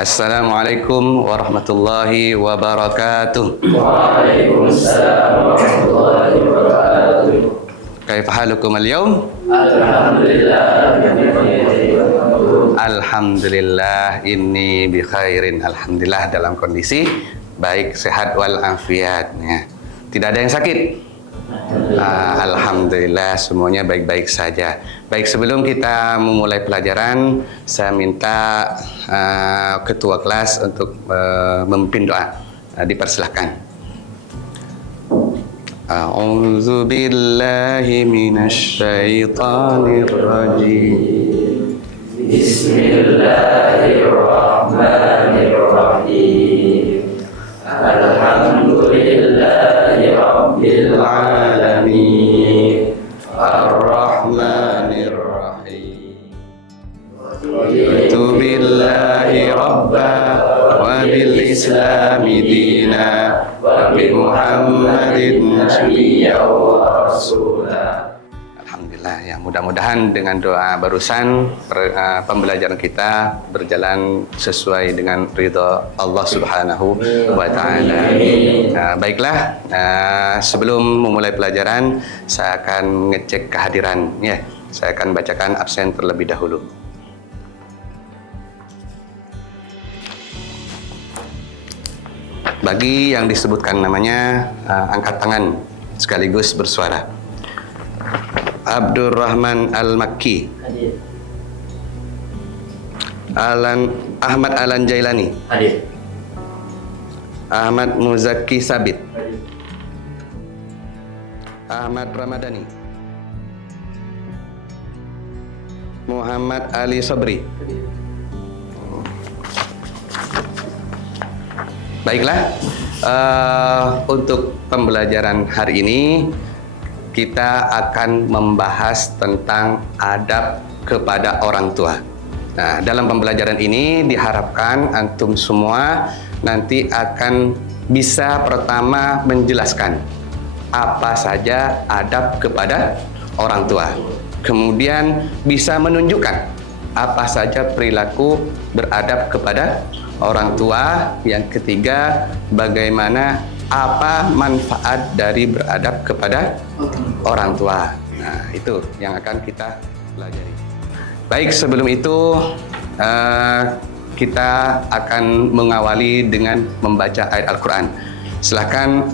Assalamualaikum warahmatullahi wabarakatuh. Waalaikumsalam warahmatullahi wabarakatuh. Kaifa halukum al-yawm? Alhamdulillah inni bi khairin. Alhamdulillah dalam kondisi baik, sehat wal afiat ya. Tidak ada yang sakit. Alhamdulillah semuanya baik-baik saja. Baik, sebelum kita memulai pelajaran, saya minta ketua kelas untuk memimpin doa. Dipersilahkan. A'udzu billahi minasy syaithanir rajim. Bismillahirrahmanirrahim. Alhamdulillahi rabbil alamin. Ar-Rahmanir Rahim. Raditu billahi rabba wa bil islami dina wa bi Muhammadin nabiyyan wa rasula. Alhamdulillah ya, mudah-mudahan dengan doa barusan pembelajaran kita berjalan sesuai dengan ridha Allah Subhanahu wa taala. Baiklah, sebelum memulai pelajaran saya akan mengecek kehadiran ya. Saya akan bacakan absen terlebih dahulu. Bagi yang disebutkan namanya, angkat tangan sekaligus bersuara. Abdurrahman Al-Makki. Hadir. Ahmad Alan Jailani. Hadir. Ahmad Muzaki Sabit. Hadir. Ahmad Ramadhani. Muhammad Ali Sobri. Hadir. Baiklah, untuk pembelajaran hari ini kita akan membahas tentang adab kepada orang tua. Nah, dalam pembelajaran ini diharapkan antum semua nanti akan bisa pertama menjelaskan apa saja adab kepada orang tua. Kemudian bisa menunjukkan apa saja perilaku beradab kepada orang tua. Yang ketiga, bagaimana apa manfaat dari beradab kepada orang tua. Nah, itu yang akan kita pelajari. Baik, sebelum itu kita akan mengawali dengan membaca ayat Al-Quran. Silahkan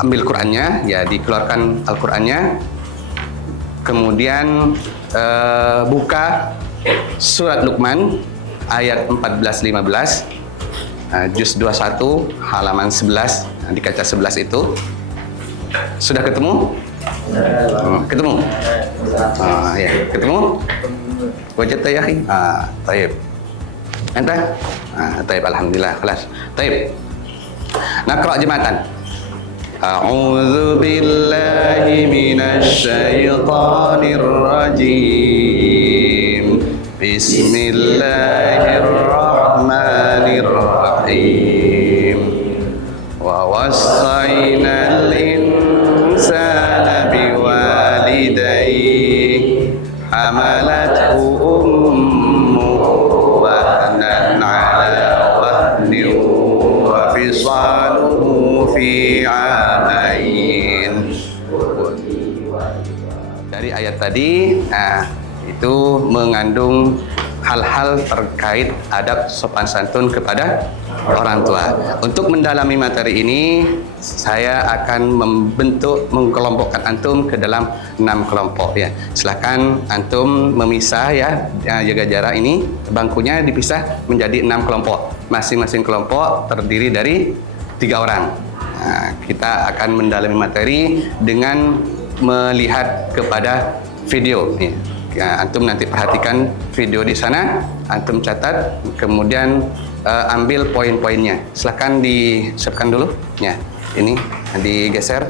ambil Qurannya, ya, dikeluarkan Al-Qurannya. Kemudian buka surat Luqman ayat 14-15, juz 21 halaman 11, di kaca 11 itu. Sudah ketemu? Ketemu? Ya, ketemu? Wajat ya akhi? Taib. Anta? Taib, alhamdulillah. Kelas. Taib. Naqra jemaatan. A'udzu billahi minasy syaithanir rajim. Bismillahirrahmanirrahim. Wa wassayna al-insana biwalidayhi hamalathu ummuhu wahnan 'ala wahnin wa fisaluhu fi 'amain. Dari ayat tadi, itu mengandung hal-hal terkait adab sopan santun kepada orang tua. Untuk mendalami materi ini, saya akan mengkelompokkan antum ke dalam 6 kelompok ya. Silakan antum memisah ya, jaga jarak ini, bangkunya dipisah menjadi 6 kelompok. Masing-masing kelompok terdiri dari 3 orang. Nah, kita akan mendalami materi dengan melihat kepada video ya. Antum nanti perhatikan video di sana, antum catat, kemudian ambil poin-poinnya. Silahkan disiapkan dulu ya. Ini digeser.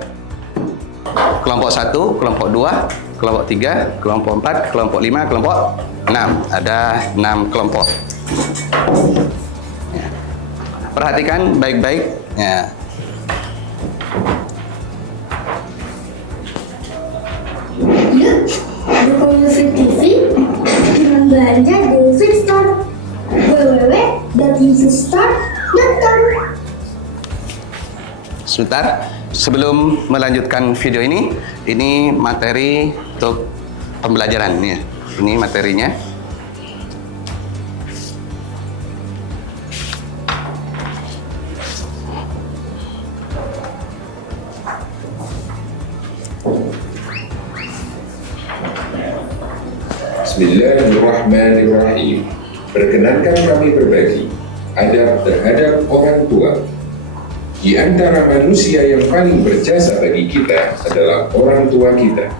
Kelompok 1, kelompok 2, kelompok 3, kelompok 4, kelompok 5, kelompok 6. Ada 6 kelompok ya. Perhatikan baik-baik ya. Dukung Yusuf TV dengan belanja di Yusuf Store www.yusuf sebentar. Sebelum melanjutkan video ini materi untuk pembelajaran nih. Ini materinya. Bismillahirrahmanirrahim. Perkenankan kami berbagi adab terhadap orang tua. Di antara manusia yang paling berjasa bagi kita adalah orang tua kita.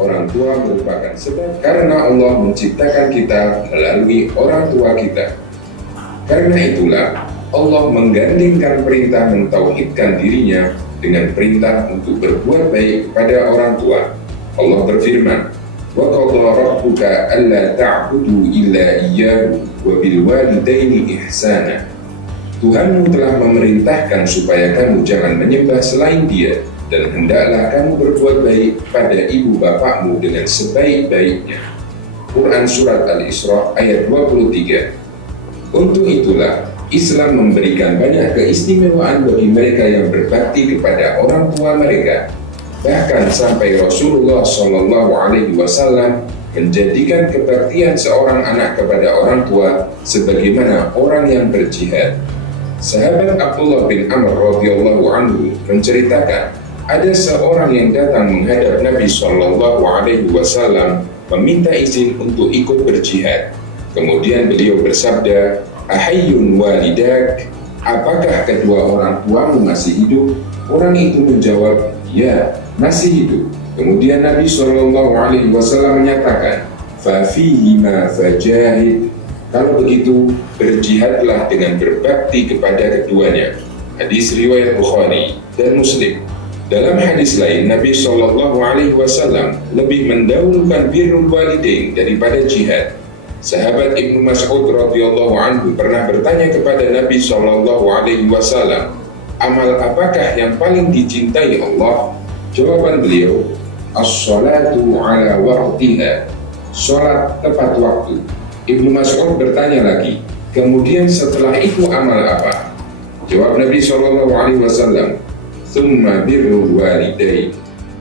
Orang tua merupakan sebab karena Allah menciptakan kita melalui orang tua kita. Karena itulah Allah menggandengkan perintah mentauhidkan dirinya dengan perintah untuk berbuat baik kepada orang tua. Allah berfirman, "Wa qadha rabbuka alla ta'budu illa iyyahu wa bil walidaini ihsana." Tuhanmu telah memerintahkan supaya kamu jangan menyembah selain Dia, dan hendaklah kamu berbuat baik pada ibu bapakmu dengan sebaik-baiknya. Quran Surat Al-Isra ayat 23. Untuk itulah Islam memberikan banyak keistimewaan bagi mereka yang berbakti kepada orang tua mereka. Bahkan sampai Rasulullah SAW menjadikan kebaktian seorang anak kepada orang tua sebagaimana orang yang berjihad. Sahabat Abdullah bin Amr radhiyallahu anhu menceritakan, ada seorang yang datang menghadap Nabi SAW meminta izin untuk ikut berjihad. Kemudian beliau bersabda, "Ahayyun walidak?" Apakah kedua orang tuamu masih hidup? Orang itu menjawab, "Ya, masih hidup." Kemudian Nabi SAW menyatakan, "Fafihima fajahid." Kalau begitu, berjihadlah dengan berbakti kepada keduanya. Hadis riwayat Bukhari dan Muslim. Dalam hadis lain, Nabi SAW lebih mendahulukan birrul walidain daripada jihad. Sahabat Ibnu Mas'ud radhiyallahu anhu pernah bertanya kepada Nabi SAW, amal apakah yang paling dicintai Allah? Jawaban beliau, as-salatu ala waqtiha, salat tepat waktu. Ibnu Mas'ud bertanya lagi, kemudian setelah itu amal apa? Jawab Nabi SAW, thumma birrul walidain.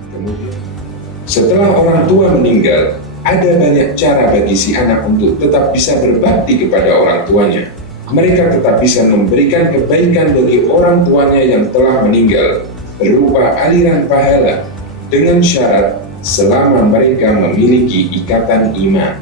Kemudian setelah orang tua meninggal, ada banyak cara bagi si anak untuk tetap bisa berbakti kepada orang tuanya. Mereka tetap bisa memberikan kebaikan bagi orang tuanya yang telah meninggal berupa aliran pahala dengan syarat selama mereka memiliki ikatan iman.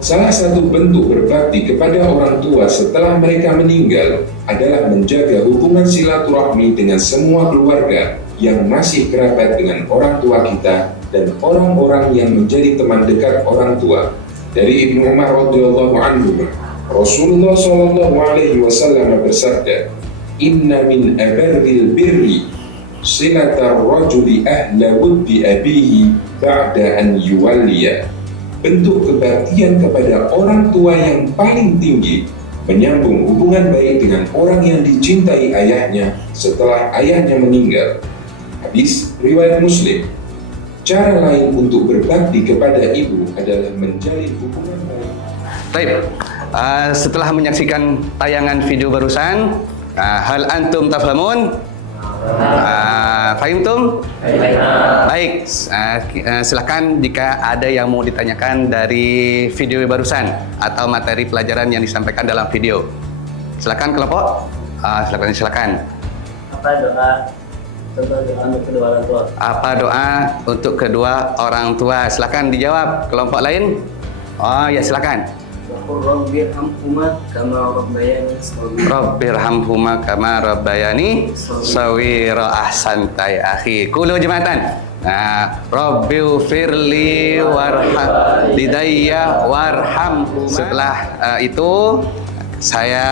Salah satu bentuk berbakti kepada orang tua setelah mereka meninggal adalah menjaga hubungan silaturahmi dengan semua keluarga yang masih kerabat dengan orang tua kita dan orang-orang yang menjadi teman dekat orang tua. Dari Ibnu Umar radhiyallahu anhu, Rasulullah SAW bersabda, "Inna min abarril birri silatar rajuli ahla wuddi abihi ba'da an yuwalliya." Bentuk kebaktian kepada orang tua yang paling tinggi menyambung hubungan baik dengan orang yang dicintai ayahnya setelah ayahnya meninggal. Hadis riwayat Muslim. Cara lain untuk berbakti kepada ibu adalah menjalin hubungan baik. Baik, setelah menyaksikan tayangan video barusan, hal antum tafhamun? Fahimtum? Baik, silakan jika ada yang mau ditanyakan dari video barusan atau materi pelajaran yang disampaikan dalam video. Silakan kelompok. Silakan. Apa doa untuk kedua orang tua? Apa doa untuk kedua orang tua? Silakan dijawab. Kelompok lain? Oh ya, silakan. Rabbirhamhuma kama rabbayani shaghira. Rabbirhamhuma kama rabbayani shaghira. Ahsanta ya akhi. Qulu jematan. Rabbighfirli warham lidayya warhamhuma. Setelah itu saya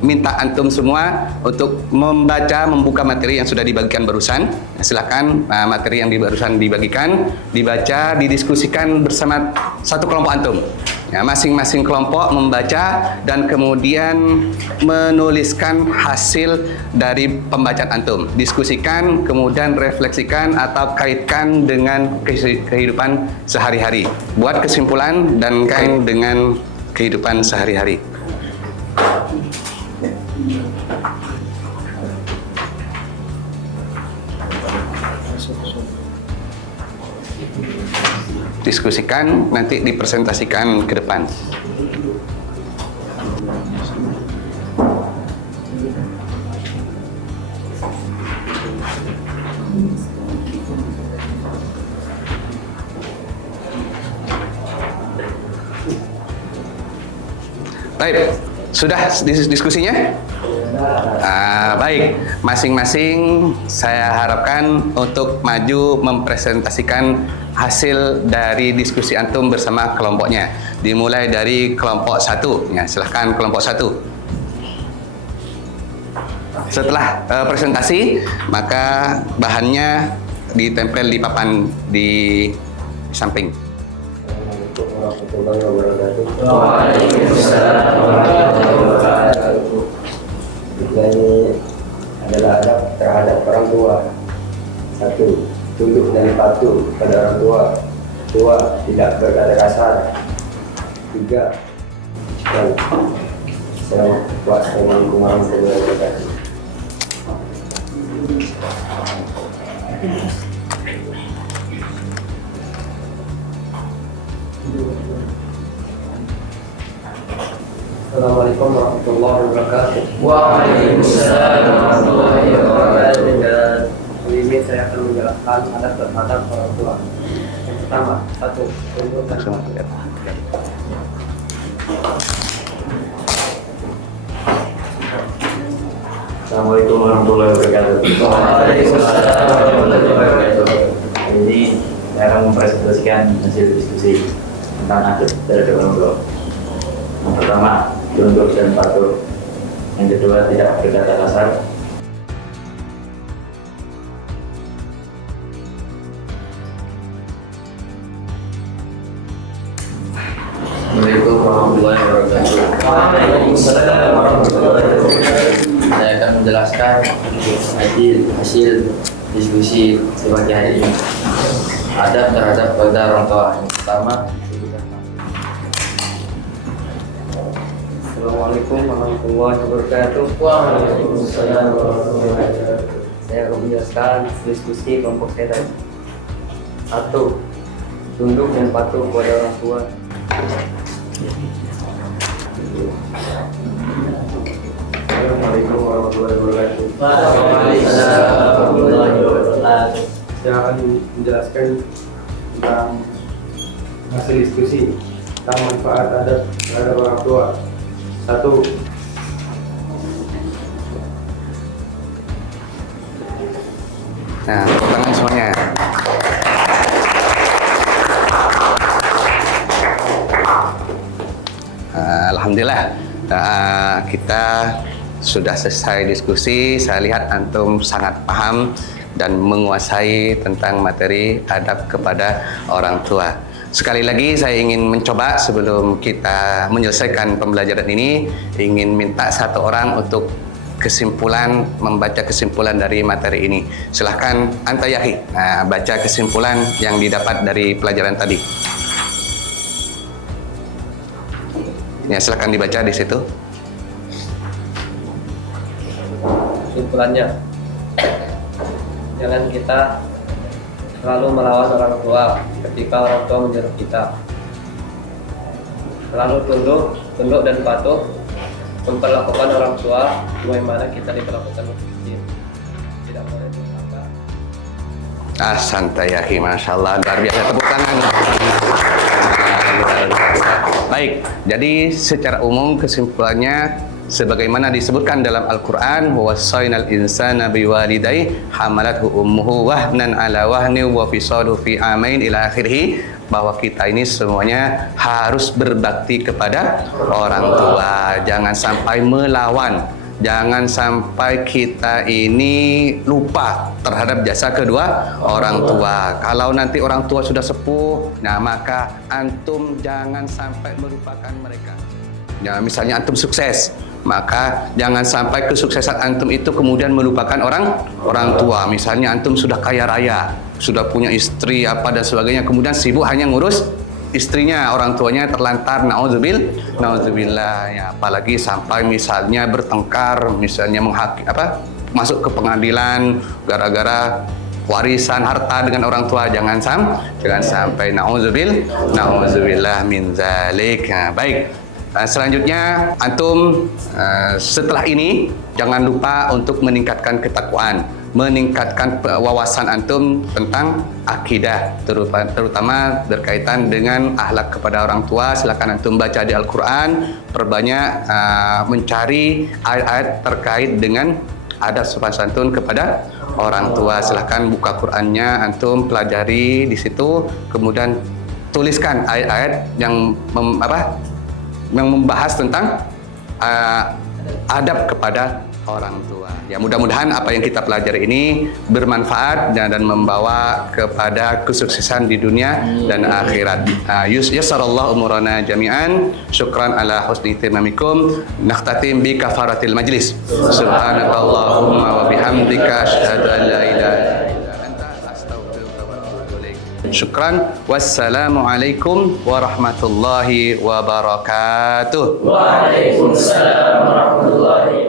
minta antum semua untuk membuka materi yang sudah dibagikan barusan. Silakan materi yang barusan dibagikan, dibaca, didiskusikan bersama satu kelompok antum. Ya, masing-masing kelompok membaca dan kemudian menuliskan hasil dari pembacaan antum. Diskusikan, kemudian refleksikan atau kaitkan dengan kehidupan sehari-hari. Buat kesimpulan dan kait dengan kehidupan sehari-hari. diskusikan, nanti dipresentasikan ke depan. Baik, sudah diskusinya? Baik, masing-masing saya harapkan untuk maju mempresentasikan hasil dari diskusi antum bersama kelompoknya. Dimulai dari kelompok 1. Ya, silahkan kelompok 1. Setelah presentasi, maka bahannya ditempel di papan di samping. Waalaikumsalam warahmatullahi wabarakatuh. Ini adalah adab terhadap orang tua. 1. Tunduk dan patuh pada orang tua. 2. Tidak berkata kasar. 3. Assalamualaikum warahmatullahi wabarakatuh. Assalamualaikum warahmatullahi wabarakatuh. Waalaikumsalam warahmatullahi wabarakatuh. Dan kali ini saya akan menjelaskan adab terhadap orang tua. Yang pertama, 1. Tunduk dan patuh. Assalamualaikum warahmatullahi wabarakatuh. Waalaikumsalam warahmatullahi wabarakatuh. Hari ini saya akan mempresentasikan hasil diskusi tentang adab terhadap orang tua. Yang pertama, tunduk dan patuh. Yang kedua, tidak berkata kasar. Assalamualaikum warahmatullahi wabarakatuh. Waalaikumsalam warahmatullahi wabarakatuh. Saya akan menjelaskan hasil diskusi sebagai hari ini. Adab terhadap pada orang tua. Yang pertama, Assalamualaikum warahmatullahi wabarakatuh. Waalaikumsalam warahmatullahi wabarakatuh. Saya akan menjelaskan diskusi kelompok saya tadi. 1. Tunduk dan patuh kepada orang tua. Assalamualaikum warahmatullahi wabarakatuh. Waalaikumsalam warahmatullahi wabarakatuh. Saya akan menjelaskan tentang hasil diskusi tentang manfaat adab terhadap orang tua. 1. Nah, tepuk tangan semuanya. Alhamdulillah, kita sudah selesai diskusi. Saya lihat antum sangat paham dan menguasai tentang materi adab kepada orang tua. Sekali lagi saya ingin mencoba sebelum kita menyelesaikan pembelajaran ini, ingin minta satu orang untuk membaca kesimpulan dari materi ini. Silahkan Antayahi, baca kesimpulan yang didapat dari pelajaran tadi. Ya, silahkan dibaca di situ. Kesimpulannya, jangan kita selalu melawan orang tua ketika orang tua menyuruh kita. Selalu tunduk dan patuh memperlakukan orang tua sebagaimana kita diperlakukan waktu kecil. Tidak boleh durhaka. Santayahi, Masya Allah, luar biasa, tepuk tangan. Baik, jadi secara umum kesimpulannya sebagaimana disebutkan dalam Al-Quran, wassaynal insana biwalidayhi hamalathu ummuhu wahnan ala wahni wa fisaluhu fi amain ila akhirih, bahwa kita ini semuanya harus berbakti kepada orang tua, jangan sampai melawan, jangan sampai kita ini lupa terhadap jasa kedua orang tua. Kalau nanti orang tua sudah sepuh, nah maka antum jangan sampai melupakan mereka. Ya, misalnya antum sukses, maka jangan sampai kesuksesan antum itu kemudian melupakan orang tua. Misalnya antum sudah kaya raya, sudah punya istri apa dan sebagainya, kemudian sibuk hanya ngurus istrinya, orang tuanya terlantar, naudzubillah ya. Apalagi sampai misalnya bertengkar, misalnya masuk ke pengadilan gara-gara warisan harta dengan orang tua, jangan sampai. Nauzubillah min zalik. Nah, baik. Selanjutnya antum setelah ini jangan lupa untuk meningkatkan ketakwaan, meningkatkan wawasan antum tentang akidah, terutama berkaitan dengan akhlak kepada orang tua. Silakan antum baca di Al-Quran, perbanyak mencari ayat-ayat terkait dengan adab sopan santun kepada orang tua. Silahkan buka Qurannya, antum pelajari di situ, kemudian tuliskan ayat-ayat yang membahas tentang adab kepada orang tua. Ya, mudah-mudahan apa yang kita pelajari ini bermanfaat dan membawa kepada kesuksesan di dunia dan akhirat. Yassarallahu umurana jami'an. Syukran ala husni ihtimamikum. Nakhtatim bi kafaratil majlis. Subhanakallahumma wa bihamdika asyhadu an la ilaha illa anta astaghfiruka wa atubu ilaik. Syukran. Wassalamualaikum warahmatullahi wabarakatuh. Waalaikumsalam warahmatullahi